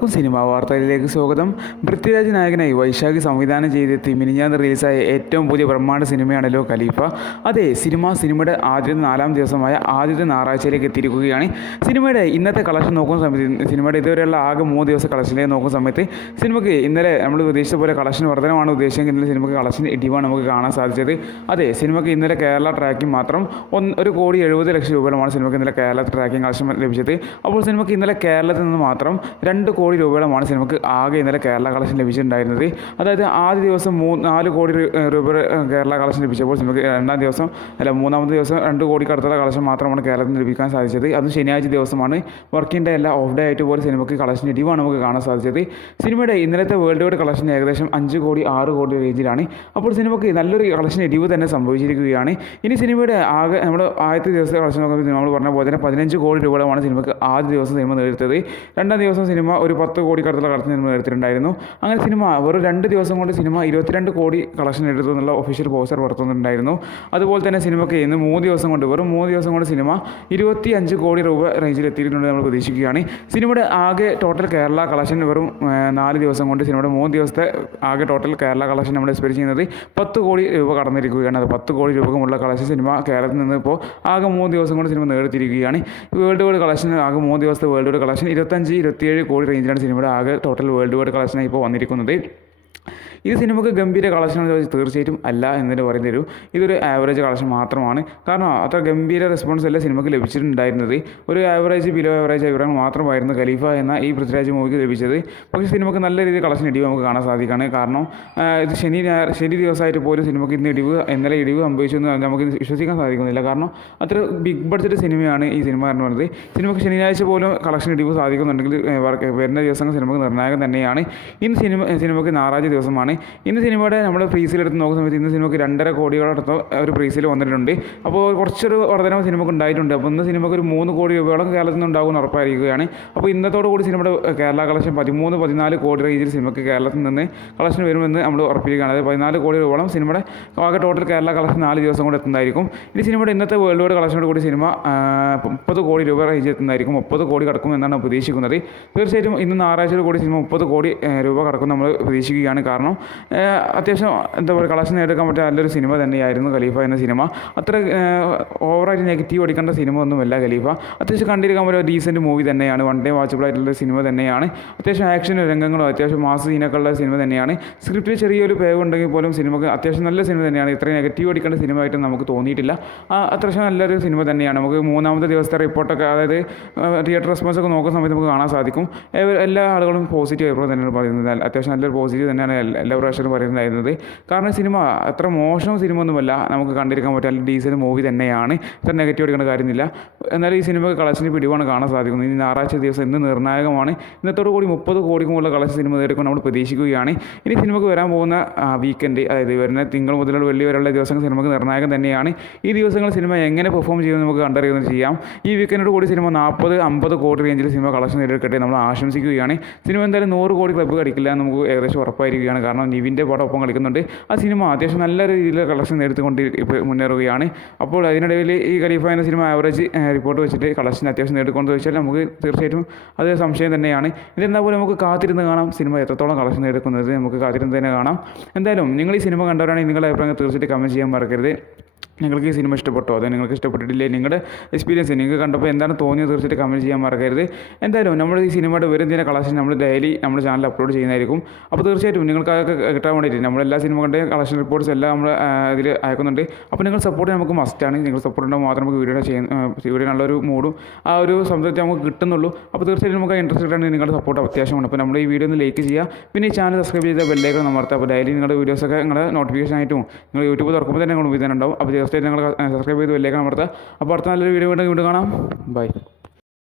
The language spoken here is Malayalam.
എല്ലാവർക്കും സിനിമാ വാർത്തയിലേക്ക് സ്വാഗതം. പൃഥ്വിരാജ് നായകനായി വൈശാഖ് സംവിധാനം ചെയ്തെത്തി മിനിഞ്ഞാന്ന് റിലീസായ ഏറ്റവും പുതിയ ബ്രഹ്മാണ്ഡ സിനിമയാണല്ലോ ഖലീഫ. അതെ, സിനിമയുടെ ആദ്യത്തെ 4-ാം ദിവസമായ ആദ്യത്തെ ഞായറാഴ്ചയിലേക്ക് എത്തിയിരിക്കുകയാണ്. സിനിമയുടെ ഇന്നത്തെ കളക്ഷൻ നോക്കുന്ന സമയത്ത് സിനിമയുടെ ഇതുവരെയുള്ള ആകെ 3 ദിവസം കളക്ഷനിലേക്ക് നോക്കുന്ന സമയത്ത് സിനിമയ്ക്ക് ഇന്നലെ നമ്മൾ ഉദ്ദേശിച്ച പോലെ കളക്ഷൻ വർധനമാണ് ഉദ്ദേശിച്ചെങ്കിൽ ഇന്നലെ സിനിമയ്ക്ക് കളക്ഷൻ ഇടിവാണ് നമുക്ക് കാണാൻ സാധിച്ചത്. അതെ, സിനിമയ്ക്ക് ഇന്നലെ കേരള ട്രാക്കിംഗ് മാത്രം 1,70,00,000 രൂപയോളമാണ് സിനിമയ്ക്ക് ഇന്നലെ കേരള ട്രാക്കിംഗ് കളക്ഷൻ ലഭിച്ചത്. അപ്പോൾ സിനിമയ്ക്ക് ഇന്നലെ കേരളത്തിൽ നിന്ന് മാത്രം 2 കോടി രൂപയോളമാണ് സിനിമയ്ക്ക് ആകെ ഇന്നലെ കേരള കളക്ഷൻ ലഭിച്ചിട്ടുണ്ടായിരുന്നത്. അതായത് ആദ്യ ദിവസം 4 കോടി രൂപ കേരള കളക്ഷൻ ലഭിച്ചപ്പോൾ സിനിമയ്ക്ക് മൂന്നാമത്തെ ദിവസം 2 കോടിക്ക് അടുത്തുള്ള കളക്ഷൻ മാത്രമാണ് കേരളത്തിൽ ലഭിക്കാൻ സാധിച്ചത്. അത് ശനിയാഴ്ച ദിവസമാണ്, വർക്കിംഗ് ഡേ അല്ല, ഓഫ് ഡേ ആയിട്ട് പോലും സിനിമയ്ക്ക് കളക്ഷൻ ഇടിവാണ് നമുക്ക് കാണാൻ സാധിച്ചത്. സിനിമയുടെ ഇന്നലത്തെ വേൾഡ് വൈഡ് കളക്ഷൻ ഏകദേശം 5 കോടി 6 കോടി റേഞ്ചിലാണ്. അപ്പോൾ സിനിമയ്ക്ക് നല്ലൊരു കളക്ഷൻ ഇടിവ് തന്നെ സംഭവിച്ചിരിക്കുകയാണ്. ഇനി സിനിമയുടെ ആകെ നമ്മൾ ആദ്യത്തെ ദിവസത്തെ കളക്ഷൻ നോക്കുമ്പോൾ നമ്മൾ പറഞ്ഞ പോലെ തന്നെ 15 കോടി രൂപയാണ് സിനിമയ്ക്ക് ആദ്യ ദിവസം സിനിമ നേടുത്തത്. 2-ാം ദിവസം സിനിമ ഒരു 10 കോടി അടുത്തുള്ള കളക്ഷൻ സിനിമ എടുത്തിട്ടുണ്ടായിരുന്നു. അങ്ങനെ സിനിമ വെറും 2 ദിവസം കൊണ്ട് സിനിമ 22 കോടി കളക്ഷൻ എടുത്തു എന്നുള്ള ഒഫീഷ്യൽ പോസ്റ്റർ പുറത്തുനിന്നുണ്ടായിരുന്നു. അതുപോലെ തന്നെ സിനിമയ്ക്ക് ഇന്ന് 3 ദിവസം കൊണ്ട് സിനിമ 25 കോടി രൂപ റേഞ്ചിൽ എത്തിയിട്ടുണ്ട് നമ്മൾ പ്രതീക്ഷിക്കുകയാണ്. സിനിമയുടെ ആകെ ടോട്ടൽ കേരള കളക്ഷൻ വെറും 4 ദിവസം കൊണ്ട് സിനിമയുടെ 3 ദിവസത്തെ ആകെ ടോട്ടൽ കേരള കളക്ഷൻ നമ്മൾ എക്സ്പെക്ട് ചെയ്യുന്നത് 10 കോടി രൂപ കടന്നിരിക്കുകയാണ്. അത് 10 കോടി രൂപക്കുമുള്ള കളക്ഷൻ സിനിമ കേരളത്തിൽ നിന്ന് ഇപ്പോൾ ആകെ 3 ദിവസം കൊണ്ട് സിനിമ നേടിത്തിരിക്കുകയാണ്. വേൾഡ് വൈഡ് കളക്ഷൻ ആകെ 3 ദിവസത്തെ വേൾഡ് വൈഡ് കളക്ഷൻ 25-27 കോടി റേഞ്ചിലാണ് സിനിമയുടെ ആകെ ടോട്ടൽ വേൾഡ് വൈഡ് കളക്ഷനായി ഇപ്പോൾ വന്നിരിക്കുന്നത്. ഇത് സിനിമയ്ക്ക് ഗംഭീര കളക്ഷൻ തീർച്ചയായിട്ടും അല്ല എന്നതിന് പറയുന്നൊരു ഇതൊരു ആവറേജ് കളക്ഷൻ മാത്രമാണ്. കാരണം അത്ര ഗംഭീര റെസ്പോൺസ് അല്ല സിനിമയ്ക്ക് ലഭിച്ചിട്ടുണ്ടായിരുന്നത്. ഒരു ആവറേജ് ബിലോ ആവറേജ് അഭിപ്രായം മാത്രമായിരുന്നു ഖലീഫ എന്ന ഈ പൃഥ്വിരാജ് മൂവിക്ക് ലഭിച്ചത്. പക്ഷേ സിനിമയ്ക്ക് നല്ല രീതിയിൽ കളക്ഷൻ ഇടിവ് നമുക്ക് കാണാൻ സാധിക്കുകയാണ്. കാരണം ഇത് ശനി ദിവസമായിട്ട് പോലും സിനിമയ്ക്ക് ഇന്നലെ ഇടിവ് സംഭവിച്ചു എന്ന് നമുക്ക് വിശ്വസിക്കാൻ സാധിക്കുന്നില്ല. കാരണം അത്ര ബിഗ് ബഡ്ജറ്റ് സിനിമയാണ് ഈ സിനിമ എന്ന് പറയുന്നത്. സിനിമയ്ക്ക് ശനിയാഴ്ച പോലും കളക്ഷൻ ഇടിവ് സാധിക്കുന്നുണ്ടെങ്കിൽ വരുന്ന ദിവസങ്ങൾ സിനിമയ്ക്ക് നിർണായകം തന്നെയാണ്. ഇന്ന് സിനിമയ്ക്ക് ഞായറാഴ്ച ദിവസമാണ്. ഇന്ന് സിനിമയുടെ നമ്മൾ ഫ്രീസിലെടുത്ത് നോക്കുന്ന സമയത്ത് ഇന്ന് സിനിമയ്ക്ക് 2.5 കോടിയോടടുത്ത് ഒരു ഫ്രീസിൽ വന്നിട്ടുണ്ട്. അപ്പോൾ കുറച്ചൊരു വർധനവ് സിനിമയ്ക്ക് ഉണ്ടായിട്ടുണ്ട്. അപ്പോൾ ഇന്ന് സിനിമയ്ക്ക് ഒരു 3 കോടി രൂപയോളം കേരളത്തിൽ നിന്ന് ഉണ്ടാകുമെന്ന് ഉറപ്പായിരിക്കുകയാണ്. അപ്പോൾ ഇന്നത്തോടു കൂടി സിനിമയുടെ കേരള കളക്ഷൻ 13-14 കോടി റേഞ്ചിൽ സിനിമയ്ക്ക് കേരളത്തിൽ നിന്ന് കളക്ഷൻ വരുമെന്ന് നമ്മൾ ഉറപ്പിക്കുകയാണ്. അതായത് 14 കോടി രൂപയോളം സിനിമയുടെ ആകെ ടോട്ടൽ കേരള കളക്ഷൻ 4 ദിവസം കൊണ്ട് എത്തുന്നതായിരിക്കും. ഇനി സിനിമയുടെ ഇന്നത്തെ വേൾഡ് വൈഡ് കളക്ഷനോട് കൂടി സിനിമ 30 കോടി രൂപ റേഞ്ചിൽ എത്തുന്നതായിരിക്കും. 30 കോടി കടക്കും എന്നാണ് പ്രതീക്ഷിക്കുന്നത്. തീർച്ചയായിട്ടും ഇന്ന് ഞായറാഴ്ച കൂടി സിനിമ 30 കോടി രൂപ കടക്കും നമ്മൾ പ്രതീക്ഷിക്കുകയാണ്. കാരണം അത്യാവശ്യം എന്താ പറയുക, കളക്ഷൻ നേടിയെടുക്കാൻ പറ്റിയ നല്ലൊരു സിനിമ തന്നെയായിരുന്നു ഖലീഫ എന്ന സിനിമ. അത്ര ഓവറായിട്ട് നെഗറ്റീവ് അടിക്കേണ്ട സിനിമ ഒന്നുമല്ല ഖലീഫ. അത്യാവശ്യം കണ്ടിരിക്കാൻ പറ്റിയ ഡീസൻറ്റ് മൂവി തന്നെയാണ്. വൺ ഡേ വാച്ചബിൾ ആയിട്ടുള്ള സിനിമ തന്നെയാണ്. അത്യാവശ്യം ആക്ഷൻ രംഗങ്ങളും അത്യാവശ്യം മാസ് സീനൊക്കെ ഉള്ള സിനിമ തന്നെയാണ്. സ്ക്രിപ്റ്റിൽ ചെറിയൊരു പേവ് ഉണ്ടെങ്കിൽ പോലും സിനിമക്ക് അത്യാവശ്യം നല്ല സിനിമ തന്നെയാണ്. ഇത്രയും നെഗറ്റീവ് അടിക്കേണ്ട സിനിമ ആയിട്ട് നമുക്ക് തോന്നിയിട്ടില്ല. അത്യാവശ്യം നല്ലൊരു സിനിമ തന്നെയാണ്. നമുക്ക് 3-ാമത്തെ ദിവസത്തെ റിപ്പോർട്ടൊക്കെ, അതായത് തിയേറ്റർ റെസ്പോൺസ് ഒക്കെ നോക്കുന്ന സമയത്ത് നമുക്ക് കാണാൻ സാധിക്കും. എല്ലാ ആളുകളും പോസിറ്റീവ് അഭിപ്രായം തന്നെയാണ് പറയുന്നത്. അത്യാവശ്യം നല്ലൊരു പോസിറ്റീവ് തന്നെയാണ് എല്ലാ പ്രാവശ്യവും പറയുന്നുണ്ടായിരുന്നത്. കാരണം സിനിമ അത്ര മോശം സിനിമ ഒന്നുമല്ല, നമുക്ക് കണ്ടിരിക്കാൻ പറ്റിയ ഡീസൻറ്റ് മൂവി തന്നെയാണ്. ഇത്ര നെഗറ്റീവ് അടിക്കേണ്ട കാര്യമില്ല. എന്നാൽ ഈ സിനിമ കളക്ഷന് പിടിവാണ് കാണാൻ സാധിക്കുന്നത്. ഇനി ഞായറാഴ്ച ദിവസം ഇന്ന് നിർണായകമാണ്. ഇന്നത്തോടു കൂടി 30 കോടിക്കുമുള്ള കളക്ഷൻ സിനിമ നേടിക്കൊണ്ട് നമ്മൾ പ്രതീക്ഷിക്കുകയാണ്. ഇനി സിനിമയ്ക്ക് വരാൻ പോകുന്ന വീക്കെൻഡ്, അതായത് വരുന്ന തിങ്കൾ മുതൽ വെള്ളി വരെയുള്ള ദിവസങ്ങൾ സിനിമയ്ക്ക് നിർണായകം തന്നെയാണ്. ഈ ദിവസങ്ങൾ സിനിമ എങ്ങനെ പെർഫോം ചെയ്യുമെന്ന് നമുക്ക് കണ്ടറിയുന്നത് ചെയ്യാം. ഈ വീക്കെൻഡോട് കൂടി സിനിമ 40-50 കോടി റേഞ്ചിൽ സിനിമ കളക്ഷൻ നേടിയെടുക്കട്ടെ നമ്മൾ ആശംസിക്കുകയാണ്. സിനിമ എന്തായാലും 100 കോടി ക്ലബ്ബ് കളിക്കില്ല എന്ന് നമുക്ക് ഏകദേശം ഉറപ്പായിരിക്കുകയാണ്. കാരണം നിവിൻ്റെ പടം ഒപ്പം കളിക്കുന്നുണ്ട്. ആ സിനിമ അത്യാവശ്യം നല്ല രീതിയിൽ കളക്ഷൻ നേടിക്കൊണ്ട് ഇപ്പോൾ മുന്നേറുകയാണ്. അപ്പോൾ അതിനിടയിൽ ഈ ഖലീഫ എന്ന സിനിമ ആവറേജ് റിപ്പോർട്ട് വെച്ചിട്ട് കളക്ഷൻ അത്യാവശ്യം നേടിക്കൊണ്ട് വെച്ചാൽ നമുക്ക് തീർച്ചയായിട്ടും അത് സംശയം തന്നെയാണ്. ഇതെന്നാൽ പോലും നമുക്ക് കാത്തിരുന്ന് കാണാം സിനിമ എത്രത്തോളം കളക്ഷൻ നേടുന്നത്. നമുക്ക് കാത്തിരുന്ന് തന്നെ കാണാം. എന്തായാലും നിങ്ങൾ ഈ സിനിമ കണ്ടവരാണെങ്കിൽ നിങ്ങളുടെ അഭിപ്രായം തീർച്ചയായിട്ടും കമൻറ്റ് ചെയ്യാൻ മറക്കരുത്. നിങ്ങൾക്ക് ഈ സിനിമ ഇഷ്ടപ്പെട്ടോ, അതോ നിങ്ങൾക്ക് ഇഷ്ടപ്പെട്ടിട്ടില്ലേ, നിങ്ങളുടെ എക്സ്പീരിയൻസ് നിങ്ങൾക്ക് കണ്ടപ്പോൾ എന്താണ് തോന്നിയത് തീർച്ചയായിട്ടും കമൻറ്റ് ചെയ്യാൻ മറക്കരുത്. എന്തായാലും നമ്മൾ ഈ സിനിമയുടെ വരുന്നതിൻ്റെ കളക്ഷൻ നമ്മൾ ഡെയിലി നമ്മുടെ ചാനൽ അപ്ലോഡ് ചെയ്യുന്നതായിരിക്കും. അപ്പോൾ തീർച്ചയായിട്ടും നിങ്ങൾക്ക് അതൊക്കെ കിട്ടാൻ വേണ്ടിയിട്ട് നമ്മളെല്ലാ സിനിമകളുടെയും കളക്ഷൻ റിപ്പോർട്ട്സ് എല്ലാം നമ്മൾ ഇതിൽ അയക്കുന്നുണ്ട്. അപ്പോൾ നിങ്ങൾ സപ്പോർട്ട് നമുക്ക് മസ്റ്റാണ്. നിങ്ങൾ സപ്പോർട്ട് ഉണ്ടാകുമ്പോൾ മാത്രം നമുക്ക് വീഡിയോ നല്ലൊരു മൂഡും ആ ഒരു സംതൃപ്തി നമുക്ക് കിട്ടുന്നുള്ളൂ. അപ്പോൾ തീർച്ചയായിട്ടും നമുക്ക് ഇൻട്രസ്റ്റഡ് ആണ്, നിങ്ങളുടെ സപ്പോർട്ട് അത്യാവശ്യമാണ്. അപ്പോൾ നമ്മുടെ ഈ വീഡിയോ ഒന്ന് ലൈക്ക് ചെയ്യുക, പിന്നെ ഈ ചാനൽ സബ്സ്ക്രൈബ് ചെയ്ത ബെല്ലേക്ക് അമർത്തുക. അപ്പോൾ ഡെയിലി നിങ്ങളുടെ വീഡിയോസൊക്കെ നിങ്ങളുടെ നോട്ടിഫിക്കേഷൻ ആയിട്ടും നിങ്ങൾ യൂട്യൂബ് തുറക്കുമ്പോൾ തന്നെ നിങ്ങൾ വീഡിയോ ഉണ്ടാവും. അപ്പോൾ തീർച്ചയായിട്ടും നിങ്ങൾ സബ്സ്ക്രൈബ് ചെയ്ത് ബെല്ലേക്ക് അമർത്തുക. അപ്പോൾ അടുത്ത നല്ലൊരു വീഡിയോ വീണ്ടും കാണാം. ബൈ.